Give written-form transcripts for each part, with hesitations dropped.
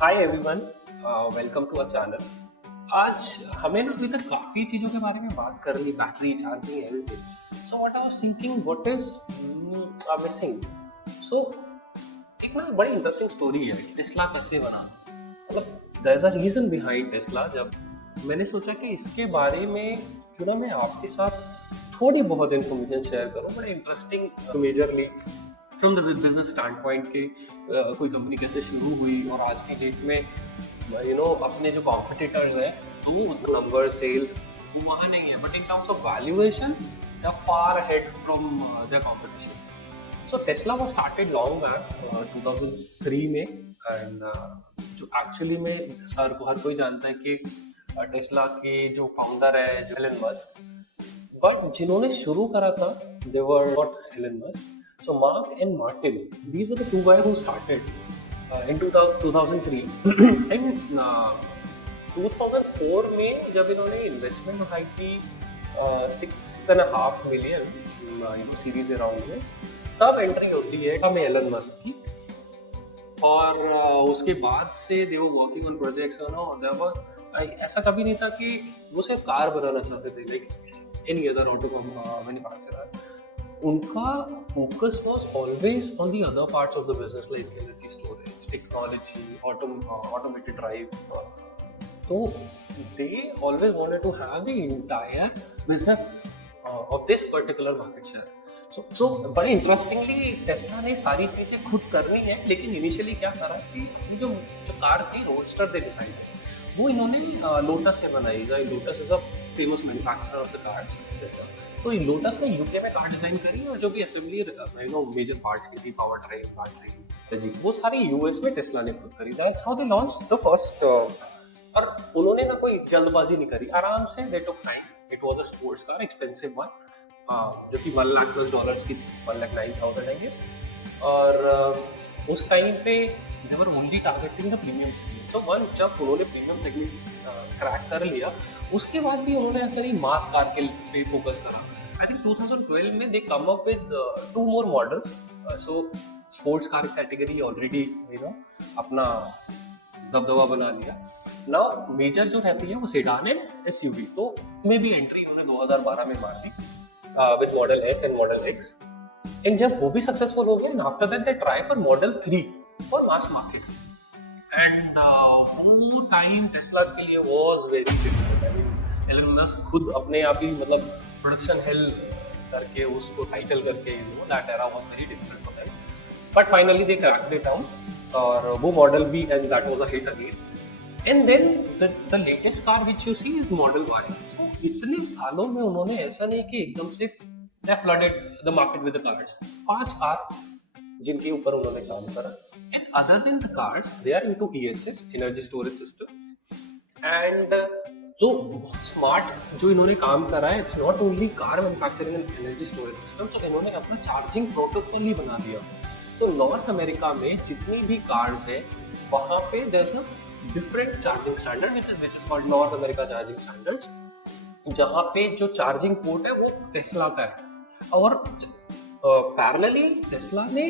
Hi everyone, welcome to our channel. आज हमें ना अभी तक काफ़ी चीज़ों के बारे में बात कर ली, battery charging everything. So what I was thinking, what is missing. So एक ना बड़ी इंटरेस्टिंग स्टोरी है कि टेस्ला कैसे बना। मतलब there is a reason behind Tesla. जब मैंने सोचा कि इसके बारे में क्यों ना मैं आपके साथ थोड़ी बहुत इन्फॉर्मेशन शेयर करूं, बड़े interesting majorly from the business stand point के कोई कंपनी कैसे शुरू हुई और आज की डेट में अपने जो कॉम्पिटिटर्स हैं तो नंबर सेल्स वो वहाँ नहीं है, but in terms of valuation they are far ahead from the competition. So Tesla was started long back 2003 में। एंड जो एक्चुअली में हर कोई जानता है कि टेस्ला के जो फाउंडर है जो एलन मस्क, बट जिन्होंने शुरू करा था they were not Elon Musk. So Mark and Martin, these were the two guys who started in 2003 and 2004 में जब इन्होंने इन्वेस्टमेंट उठाई थी 6.5 मिलियन सीरीज अराउंड में, तब एंट्री होती है हमें एलन मस्क की। और उसके बाद से दे वर वर्किंग ऑन प्रोजेक्ट्स। ऐसा कभी नहीं था कि वो सिर्फ कार बनाना चाहते थे like any other auto manufacturer. उनका focus was always on the other parts of the business like energy storage, technology, automated drive. तो they always wanted to have the entire business of this particular market share. So बड़ी interestingly Tesla ने सारी चीजें खुद करनी है, लेकिन initially क्या करा कि अपनी जो जो कार थी रोडस्टर दे डिसाइड, वो इन्होंने लोटस से बनाई। Lotus is a famous manufacturer of the cars. तो लोटस ने यूके में कार डिजाइन करी और जो भी असेंबली मेजर पार्ट्स की थी, पावर ड्राइव, पावर ड्राइव, वो सारी यूएस में टेस्ला ने खुद करी। That's how they launch the first. और उन्होंने ना कोई जल्दबाजी नहीं करी, आराम से they took time. It was a sports car, expensive one, जो कि $1,00,000 की थी, 1,09,000 आई गेस। और उस टाइम पे they were only targeting the premium segment. So one जब उन्होंने प्रीमियम सेगमेंट क्रैक कर लिया, उसके बाद भी उन्होंने ऐसा ही मास कार के पे फोकस करा। आई थिंक 2012 में they come up with 2 more models. So sports car category already अपना दबदबा बना लिया। नाउ मेजर जो रहती है वो सेडान एंड एसयूवी, तो उसमें भी एंट्री उन्होंने 2012 में मार दी with Model S and Model X. And जब वो भी सक्सेसफुल हो गए, and after that they try for Model 3 for mass market. And वो टाइम टेस्ला के लिए was very difficult. I mean, Elon Musk खुद अपने आप ही मतलब प्रोडक्शन हेल करके उसको टाइटल करके that era was very difficult for them. But finally they cracked it out और वो मॉडल भी, and that was a hit again. And then the latest car which you see is Model Y. So इतने सालों में उन्होंने ऐसा नहीं कि एकदम से they flooded the market with the cars. 5 car जिनके ऊपर उन्होंने काम करा। And other than the cars, they are into ESS, energy storage system. And जो बहुत स्मार्ट जो इन्होंने काम करा है, it's not only car manufacturing and energy storage system. तो इन्होंने अपना चार्जिंग प्रोटोकॉल ही बना दिया। तो नॉर्थ अमेरिका में जितनी भी कार्स है वहाँ पे there is a different charging standard which is called North America charging standards, जहाँ पे जो चार्जिंग पोर्ट है वो टेस्ला का है। और पैरेलली टेस्ला ने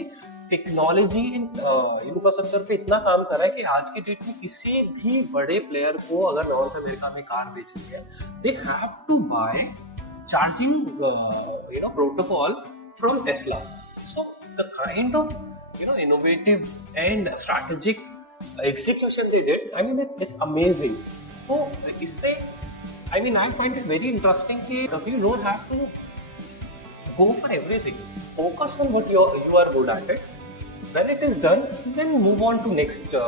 टेक्नोलॉजी इंफ्रास्ट्रक्चर पे इतना काम करा है कि आज की डेट में किसी भी बड़े प्लेयर को अगर नॉर्थ अमेरिका में कार बेचनी है, they have to buy charging protocol from Tesla. So the kind of innovative and strategic execution they did, I mean it's amazing. So इससे I mean I find it very interesting कि you don't have to go for everything. Focus on what you are good at it. When it is done, then move on to next to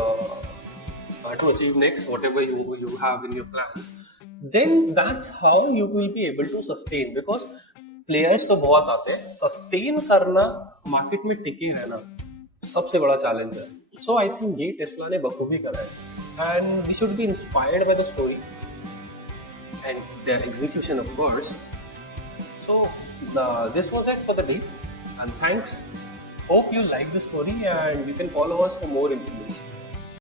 achieve next whatever you have in your plans. Then that's how you will be able to sustain, because players तो बहुत आते हैं, sustain करना, market में टिके रहना सबसे बड़ा चैलेंज है। सो आई थिंक ये टेस्ला ने बखूबी करा है, and we should be inspired by the story and their execution of course. So this was it for the day, and thanks, hope you like the story and you can follow us for more information.